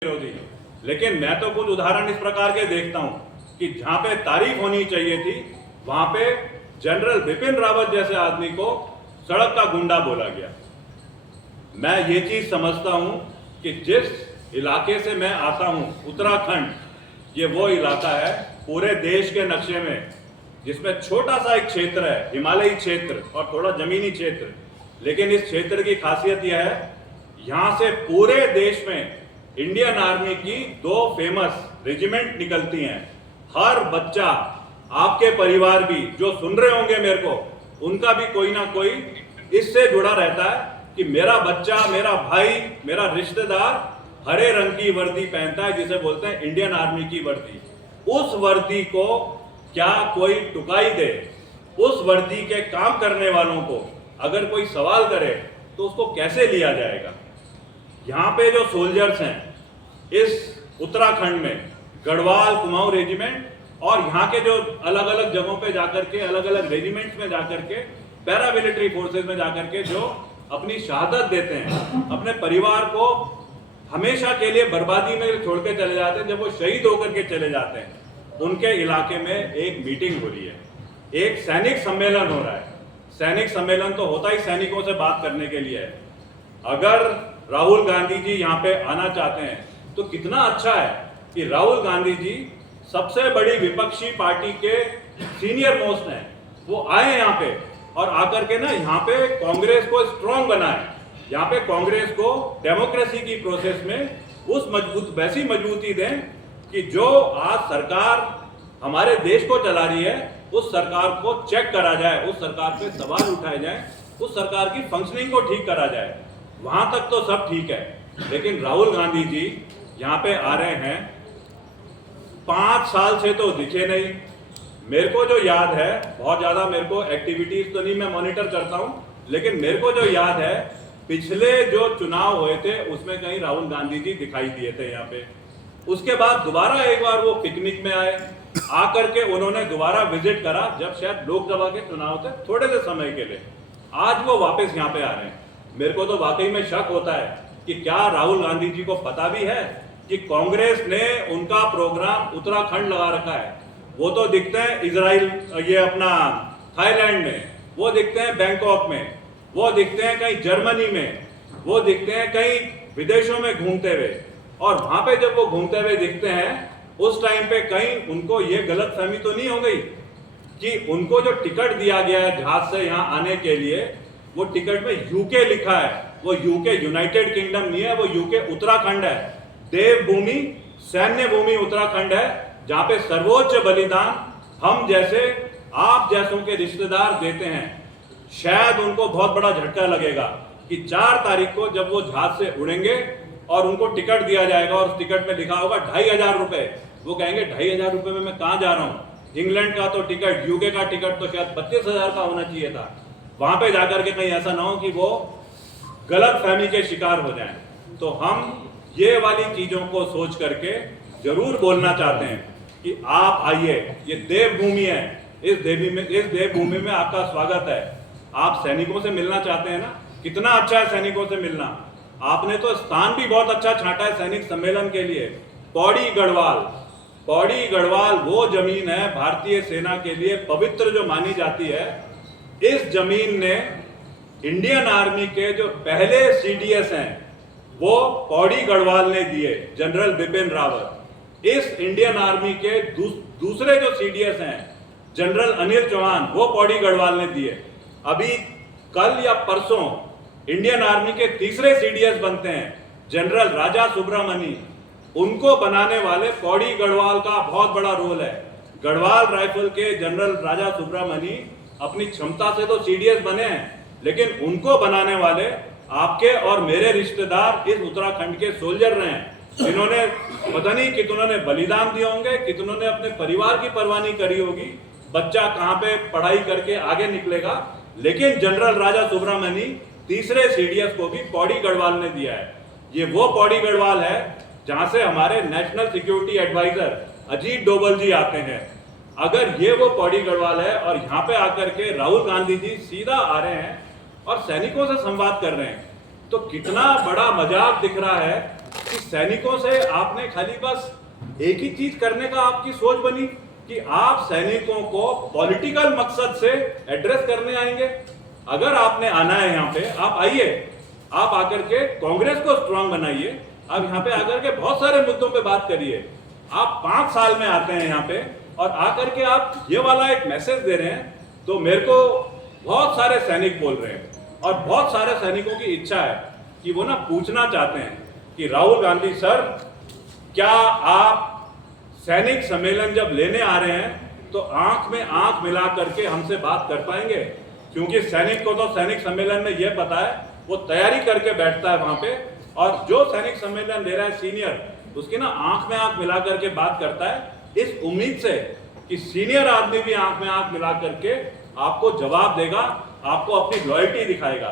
विरोधी। लेकिन मैं तो कुछ उदाहरण इस प्रकार के देखता हूं कि जहां पे तारीफ होनी चाहिए थी वहां पे जनरल बिपिन रावत जैसे आदमी को सड़क का गुंडा बोला गया। मैं ये चीज समझता हूं कि जिस इलाके से मैं आता हूं उत्तराखंड, ये वो इलाका है पूरे देश के नक्शे में जिसमें छोटा सा एक क्षेत्र है, हिमालयी क्षेत्र और थोड़ा जमीनी क्षेत्र। लेकिन इस क्षेत्र की खासियत यह है, यहां से पूरे देश में इंडियन आर्मी की 2 फेमस रेजिमेंट निकलती हैं। हर बच्चा, आपके परिवार भी जो सुन रहे होंगे मेरे को, उनका भी कोई ना कोई इससे जुड़ा रहता है कि मेरा बच्चा, मेरा भाई, मेरा रिश्तेदार हरे रंग की वर्दी पहनता है, जिसे बोलते हैं इंडियन आर्मी की वर्दी। उस वर्दी को क्या कोई टुकाई दे? उस वर्दी के काम करने वालों को अगर कोई सवाल करे तो उसको कैसे लिया जाएगा? यहाँ पे जो सोल्जर्स हैं इस उत्तराखंड में, गढ़वाल कुमाऊं रेजिमेंट और यहाँ के जो अलग अलग जगहों पे जाकर के, अलग अलग रेजिमेंट्स में जाकर के, पैरामिलिट्री फोर्सेस में जाकर के जो अपनी शहादत देते हैं, अपने परिवार को हमेशा के लिए बर्बादी में छोड़ के चले जाते हैं, जब वो शहीद होकर के चले जाते हैं, उनके इलाके में एक मीटिंग हो रही है, एक सैनिक सम्मेलन हो रहा है। सैनिक सम्मेलन तो होता ही सैनिकों से बात करने के लिए है। अगर राहुल गांधी जी यहाँ पे आना चाहते हैं तो कितना अच्छा है कि राहुल गांधी जी सबसे बड़ी विपक्षी पार्टी के सीनियर मोस्ट हैं, वो आए यहाँ पे और आकर के ना यहाँ पे कांग्रेस को स्ट्रांग बनाए, यहाँ पे कांग्रेस को डेमोक्रेसी की प्रोसेस में वैसी मजबूती दें कि जो आज सरकार हमारे देश को चला रही है उस सरकार को चेक करा जाए, उस सरकार पे सवाल उठाए जाए, उस सरकार की फंक्शनिंग को ठीक करा जाए। वहां तक तो सब ठीक है, लेकिन राहुल गांधी जी यहाँ पे आ रहे हैं, 5 साल से तो दिखे नहीं। मेरे को जो याद है, बहुत ज्यादा मेरे को एक्टिविटीज तो नहीं मैं मॉनिटर करता हूँ, लेकिन मेरे को जो याद है पिछले जो चुनाव हुए थे उसमें कहीं राहुल गांधी जी दिखाई दिए थे यहाँ पे। उसके बाद दोबारा एक बार वो पिकनिक में आए, आकर के उन्होंने दोबारा विजिट करा जब शायद लोकसभा के चुनाव थे, थोड़े से समय के लिए। आज वो वापस यहाँ पे आ रहे हैं। मेरे को तो वाकई में शक होता है कि क्या राहुल गांधी जी को पता भी है कि कांग्रेस ने उनका प्रोग्राम उत्तराखंड लगा रखा है। वो तो दिखते हैं इजराइल, ये अपना थाईलैंड में, वो दिखते हैं बैंकॉक में, वो दिखते हैं कहीं जर्मनी में, वो दिखते हैं कहीं विदेशों में घूमते हुए। और वहां पे जब वो घूमते हुए दिखते हैं उस टाइम पे कहीं उनको ये गलत फहमी तो नहीं हो गई कि उनको जो टिकट दिया गया है जहाज से यहाँ आने के लिए, वो टिकट में यूके लिखा है। वो यूके यूनाइटेड किंगडम नहीं है, वो यूके उत्तराखंड है। देवभूमि, सैन्य भूमि उत्तराखंड है, जहां पे सर्वोच्च बलिदान हम जैसे, आप जैसों के रिश्तेदार देते हैं। शायद उनको बहुत बड़ा झटका लगेगा कि 4 तारीख को जब वो जहाज से उड़ेंगे और उनको टिकट दिया जाएगा और उस टिकट में लिखा होगा 2500 रुपए, वो कहेंगे 2500 रुपए में मैं कहाँ जा रहा हूँ? इंग्लैंड का तो टिकट, यूके का टिकट तो शायद 25,000 का होना चाहिए था। वहां पे जाकर के कहीं ऐसा ना हो कि वो गलत फहमी के शिकार हो जाएं। तो हम ये वाली चीजों को सोच करके जरूर बोलना चाहते हैं कि आप आइए, ये देवभूमि है, इस देवभूमि में आपका स्वागत है। आप सैनिकों से मिलना चाहते हैं ना, कितना अच्छा है सैनिकों से मिलना। आपने तो स्थान भी बहुत अच्छा छांटा है सैनिक सम्मेलन के लिए। पौड़ी गढ़वाल, पौड़ी गढ़वाल वो जमीन है भारतीय सेना के लिए पवित्र जो मानी जाती है। इस जमीन ने इंडियन आर्मी के जो पहले सीडीएस हैं वो पौड़ी गढ़वाल ने दिए, जनरल बिपिन रावत। इस इंडियन आर्मी के दूसरे जो सीडीएस हैं जनरल अनिल चौहान, वो पौड़ी गढ़वाल ने दिए। अभी कल या परसों इंडियन आर्मी के तीसरे सीडीएस बनते हैं जनरल राजा सुब्रमणी। उनको बनाने वाले पौड़ी गढ़वाल का बहुत बड़ा रोल है। गढ़वाल राइफल के जनरल राजा सुब्रमणी अपनी क्षमता से तो सीडीएस बने हैं, लेकिन उनको बनाने वाले आपके और मेरे रिश्तेदार इस उत्तराखंड के सोल्जर रहे हैं, जिन्होंने पता नहीं कितनों ने बलिदान दिए होंगे, कितनों ने अपने परिवार की परवाह नहीं करी होगी, बच्चा कहाँ पे पढ़ाई करके आगे निकलेगा। लेकिन जनरल राजा सुब्रमणी तीसरे सीडीएस को भी पौड़ी गढ़वाल ने दिया है। ये वो पौड़ी गढ़वाल है जहां से हमारे national security adviser Ajit Doval ji आते हैं। अगर ये वो पौड़ी गढ़वाल है और यहाँ पे आकर के राहुल गांधी जी सीधा आ रहे हैं और सैनिकों से संवाद कर रहे हैं, तो कितना बड़ा मजाक दिख रहा है कि सैनिकों से आपने खाली बस एक ही चीज करने का आपकी सोच बनी कि आप सैनिकों को पॉलिटिकल मकसद से एड्रेस करने आएंगे। अगर आपने आना है यहाँ पे, आप आइए, आप आकर के कांग्रेस को स्ट्रांग बनाइए, आप यहाँ पे आकर के बहुत सारे मुद्दों पे बात करिए। आप 5 साल में आते हैं यहाँ पे और आकर के आप ये वाला एक मैसेज दे रहे हैं, तो मेरे को बहुत सारे सैनिक बोल रहे हैं और बहुत सारे सैनिकों की इच्छा है कि वो ना पूछना चाहते हैं कि राहुल गांधी सर, क्या आप सैनिक सम्मेलन जब लेने आ रहे हैं तो आंख में आंख मिला करके हमसे बात कर पाएंगे? क्योंकि सैनिक को तो सैनिक सम्मेलन में यह पता है, वो तैयारी करके बैठता है वहां पे, और जो सैनिक सम्मेलन ले रहा है सीनियर, उसकी ना आंख में आंख मिला करके बात करता है इस उम्मीद से कि सीनियर आदमी भी आंख में आंख मिला करके आपको जवाब देगा, आपको अपनी लॉयल्टी दिखाएगा।